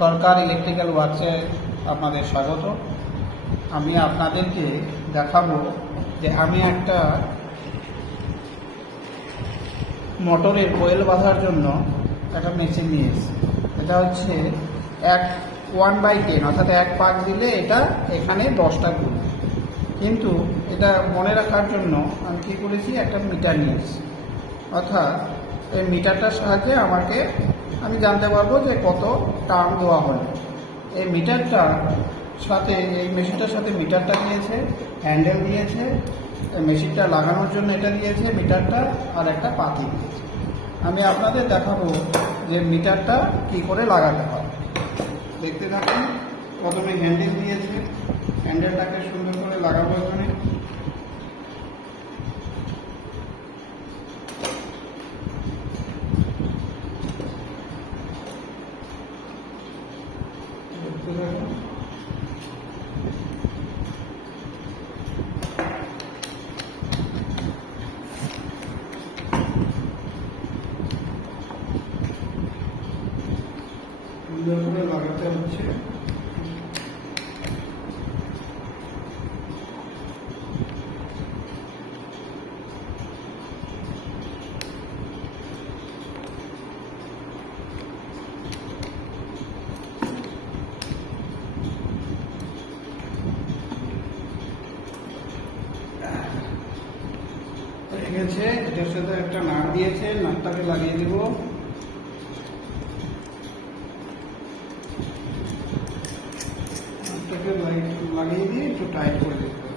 সরকার electrical ওয়ার্কসে আপনাদের স্বাগত। আমি আপনাদেরকে দেখাবো যে আমি একটা মোটরের কোয়েল বাঁধার জন্য একটা মেশিন নিয়ে এসেছি। এটা হচ্ছে এক ওয়ান বাই টেন অর্থাৎ এক পাক দিলে এটা এখানে দশটা ঘুরবে কিন্তু এটা মনে রাখার জন্য আমি কী করেছি, একটা মিটার নিয়ে এসেছি। অর্থাৎ এই মিটারটার সাহায্যে আমাকে, আমি জানতে পারব যে কত টার্ম দেওয়া হলো এই মিটারটা সাথে, এই মেশিনটার সাথে মিটারটা দিয়েছে, হ্যান্ডেল দিয়েছে মেশিনটা লাগানোর জন্য এটা দিয়েছে, মিটারটা আর একটা পাতি দিয়েছে। আমি আপনাদের দেখাবো যে মিটারটা কি করে লাগাতে হয়। দেখতে থাকুন, প্রথমে হ্যান্ডেল দিয়েছে, হ্যান্ডেলটাকে সুন্দর করে লাগাবো এখানে। সুন্দর করে লাগাতে হচ্ছে গেছে। এটার সাথে একটা নাট দিয়েছে নাটটাকে লাগিয়ে দিব। নাটটাকে লাইট লাগিয়ে দিয়ে একটু টাইট করে দিতে হবে।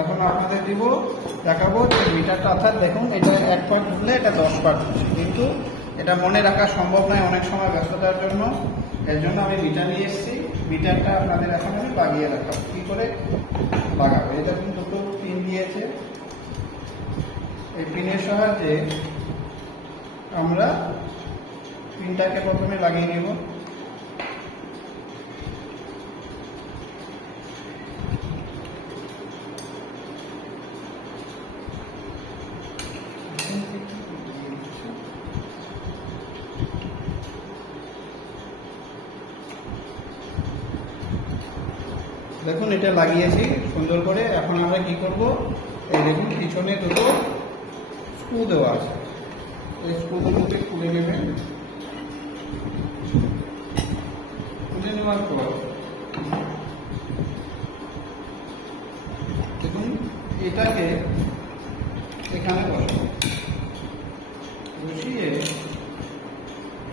এখন আপনাদের দিব, দেখাবো যে মিটারটা অর্থাৎ দেখুন, এটা এক পার্ট ঘুরলে এটা দশ পার্ট কিন্তু এটা মনে রাখা সম্ভব নয় অনেক সময় ব্যস্ততার জন্য। এর জন্য আমি মিটার নিয়ে এসেছি। মিটারটা আপনাদের এখন আমি লাগিয়ে রাখলাম। কী করে লাগাবো এটা কিন্তু দুটো পিন দিয়েছে। এই পিনের সাহায্যে আমরা পিনটাকে প্রথমে লাগিয়ে নেব। দেখুন, এটা লাগিয়েছি সুন্দর করে। এখন আমরা কি করব? এই দেখুন, পিছনে দুটো স্ক্রু দেওয়া আছে। এই স্ক্রুগুলোকে খুলে নেবেন। খুলে নেওয়ার পর এটাকে এখানে বসিয়ে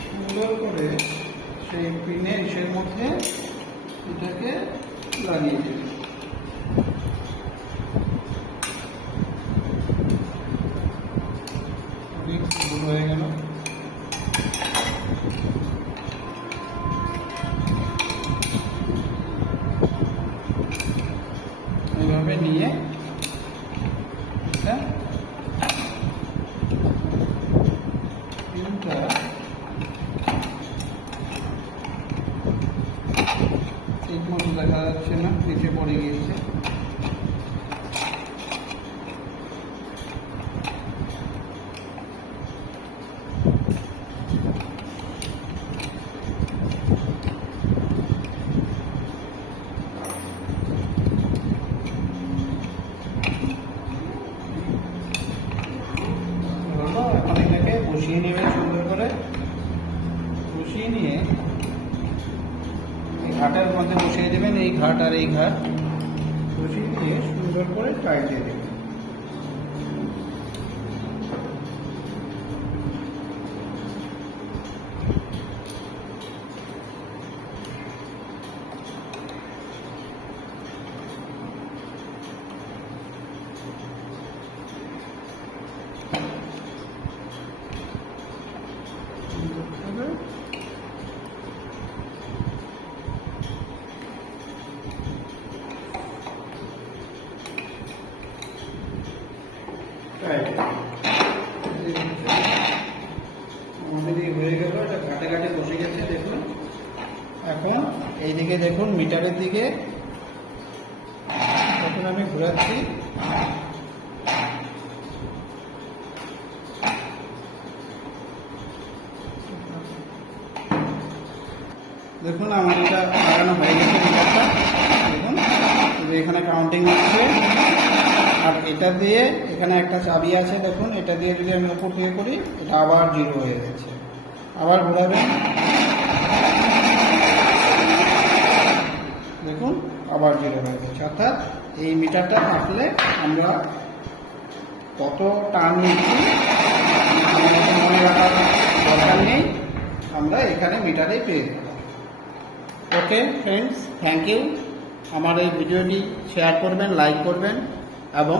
সুন্দর করে সেই পিনের ইসের মধ্যে এটাকে লাগিয়ে অনেক হয়ে গেল। এইভাবে নিয়ে এটা ঠিক মতো দেখা যাচ্ছে না নিচে পড়ে গিয়েছে। এখন এটাকে বসিয়ে নেবে সুন্দর করে। বসিয়ে নিয়ে এই ঘাটের মধ্যে বসিয়ে দেবেন, এই ঘাট আর এই ঘাট। বসিয়ে দিয়ে সুন্দর করে টাইট দেবেন। আমাদের এই হয়ে গেল ঘাটে ঘাটে বসে গেছে, দেখুন। এখন এইদিকে দেখুন, মিটারের দিকে। তখন আমি ঘোরাচ্ছি। দেখুন, আমার এটা লাগানো হয়ে গেছে মিটারটা। দেখুন, এখানে কাউন্টিং আছে আর এটা দিয়ে এখানে একটা চাবি আছে, দেখুন, এটা দিয়ে যদি আমি উপর দিয়ে করি, এটা আবার জিরো হয়ে যাচ্ছে। আবার ঘোরাবেন। দেখুন, আবার জিরো হয়ে গেছে অর্থাৎ এই মিটারটা থাকলে আমরা কত টান নিচ্ছি, মনে রাখার দরকার নেই। আমরা এখানে মিটারেই পেয়ে যাব। ওকে ফ্রেন্ডস থ্যাংক ইউ আমার এই ভিডিওটি শেয়ার করবেন লাইক করবেন, এবং